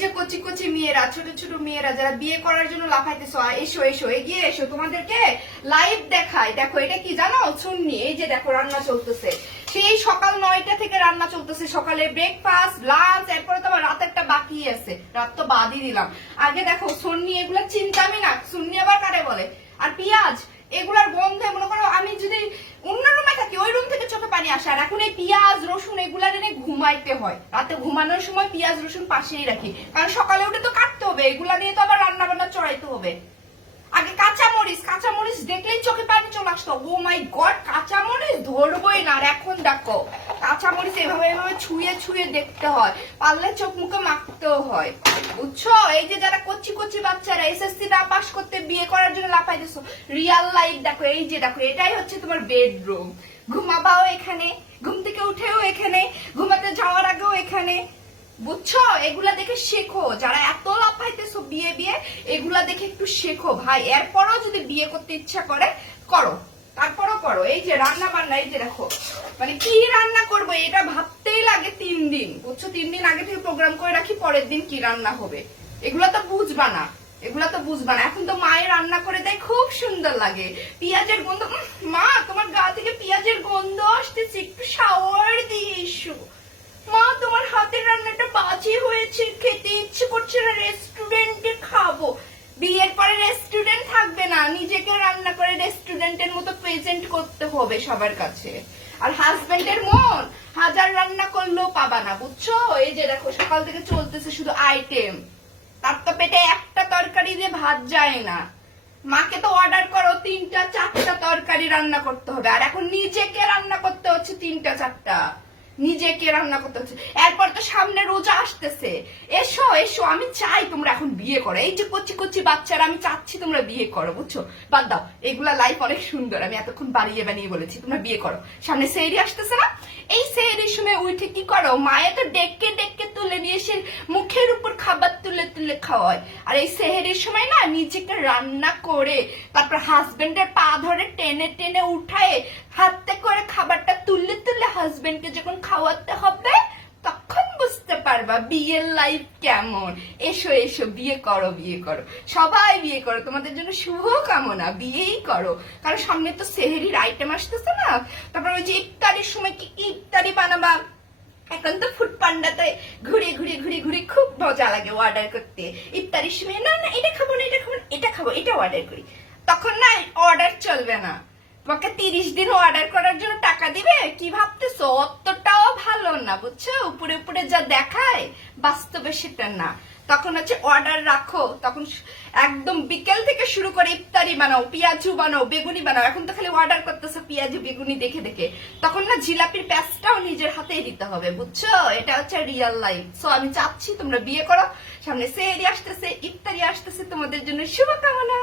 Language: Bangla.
যে কচি কচি মেয়েরা, ছোট ছোট মেয়েরা যারা বিয়ে করার জন্য লাফাইতেছো, এসো এসো, এগিয়ে এসো, তোমাদেরকে লাইভ দেখাই। দেখো এটা কি জানো, সুন্নি। এই যে দেখো রান্না চলতেছে, সেই সকাল 9টা থেকে রান্না চলতেছে। সকালে ব্রেকফাস্ট, লাঞ্চ, এরপরে তো আবার রাতেরটা বাকি আছে, রাত তো বাদই দিলাম। আগে দেখো সুন্নি, এগুলা চিন্তামি না, সুন্নি আবার কারে বলে। আর পেঁয়াজ, এগুলার গন্ধে মনে করো আমি যদি অন্য রুমে থাকি, ওই রুম থেকে চোখে পানি আসে। আর এখন এই পেঁয়াজ রসুন এগুলা এনে ঘুমাইতে হয়, রাতে ঘুমানোর সময় পেঁয়াজ রসুন পাশেই রাখি, কারণ সকালে উঠে তো কাটতে হবে, এগুলা নিয়ে তো আবার রান্না বান্না চড়াইতে হবে। আগে কাঁচামরিচ দেখলেই চোখে পানি চলে আসতো। ও মাই গড, কাঁচামরিচ ধরবই না। আর এখন দেখো কাঁচামরিচ এভাবে এভাবে ছুঁয়ে ছুঁয়ে দেখতে হয়, পারলে চোখ মুখে মাখতেও হয়, বুঝছো? এই যে যারা কচি কচি বাচ্চারা এসএসসি না পাস করতে বিয়ে করার জন্য লাফাইতেছো, রিয়াল লাইফ দেখো। এই যে দেখো, এটাই হচ্ছে তোমার বেডরুম। ঘুমাবাও এখানে, ঘুম থেকে উঠেও এখানে, ঘুমাতে যাওয়ার আগেও এখানে, বুঝছো? এগুলা দেখে শেখো, যারা এত লাফাইতেছো বিয়ে বিয়ে, এগুলা দেখে একটু শেখো ভাই। এরপরও যদি বিয়ে করতে ইচ্ছা করে করো, তারপরও করো। এই যে রান্না বান্না, এই যে দেখো, মানে কি রান্না করবো এটা ভাবতেই লাগে 3 দিন, বুঝছো? 3 দিন আগে থেকে প্রোগ্রাম করে রাখি, পরের দিন কি রান্না হবে। এগুলা তো বুঝবা না, এগুলা তো বুঝবা না। এখন তো মায়ের রান্না করে দেয়, খুব সুন্দর লাগে। পেঁয়াজের গন্ধ, মা তোমার গা থেকে পেঁয়াজের গন্ধ আসতেছে, একটু শাওয়ার দিয়ে এসো। মা তোমার হাতের রান্নাটা বাজে হয়েছে, খেতে ইচ্ছে করছে না, রেস্টুরেন্টে খাবো। বিয়ের পরে রেস্টুরেন্ট থাকবে না, নিজেকে রান্না করে রেস্টুরেন্টের মতো প্রেজেন্ট করতে হবে সবার কাছে। আর হাজবেন্ডের মন হাজার রান্না করলেও পাবা না, বুঝছো? এই যে দেখো সকাল থেকে চলতেছে শুধু আইটেম, তার তো পেটে একটা তরকারি দিয়ে ভাত যায় না। মাকে তো অর্ডার করো 3টা 4টা তরকারি রান্না করতে হবে, আর এখন নিজেকে রান্না করতে হচ্ছে 3টা 4টা, নিজেকে রান্না করতে হচ্ছে। এরপর তো সামনে রোজা আসতেছে, এসো এসো, আমি চাই তোমরা এখন বিয়ে করো। এই যে কচি কচি বাচ্চারা, আমি চাচ্ছি তোমরা বিয়ে করো, বুঝছো? বাদ দাও, এগুলা লাইফ অনেক সুন্দর, আমি এতক্ষণ বাড়িয়ে বানিয়ে বলেছি। তোমরা বিয়ে করো, সামনে সেহরি আসতেছে না, এই সেহরির সময় উঠে কি করো, মায়ে তো ডেকে ডেকে তুলে নিয়ে এসে মুখের উপর খাবার তুলে তুলে খাওয়ায়। আর এই সেহরির সময় না নিজেকে রান্না করে, তারপর হাজবেন্ডের পা ধরে টেনে টেনে উঠায়, হাতে করে খাবারটা তুলে তুলে হাজবেন্ডকে যখন খাওয়াতে হবে, তখন বুঝতে পারবা বিয়ের লাইফ কেমন। এসো এসো, বিয়ে করো, বিয়ে করো, সবাই বিয়ে করো, তোমাদের জন্য শুভ কামনা, বিয়েই করো। কারণ সামনে তো সেহরির আইটেম আসতেছে না, তারপর ওই যে ইফতারির সময় কি ইফতারি বানাবা। এখন তো ফুড পান্ডাতে ঘুরে ঘুরে ঘুরে ঘুরে খুব মজা লাগে অর্ডার করতে। ইফতারির সময় না না এটা খাবো না, এটা খাবো না, এটা খাবো, এটা অর্ডার করি, তখন না অর্ডার চলবে না। তোমাকে 30 দিন অর্ডার করার জন্য টাকা দিবে, কি ভাবতেছো? অতটাও ভালো না, বুঝছো? উপরে উপরে যা দেখায়, বাস্তবে সেটা না। তখন হচ্ছে অর্ডার রাখো, তখন একদম বিকেল থেকে শুরু করে ইফতারি বানাও, পেঁয়াজু বানাও, বেগুনি বানাও। এখন তো খালি অর্ডার করতেছো পেঁয়াজু বেগুনি দেখে দেখে, তখন না জিলাপির প্যাঁচটাও নিজের হাতেই দিতে হবে, বুঝছো? এটা হচ্ছে রিয়েল লাইফ। সো আমি চাচ্ছি তোমরা বিয়ে করো, সামনে সেহরি আসতেছে, ইফতারি আসতেছে, তোমাদের জন্য শুভকামনা।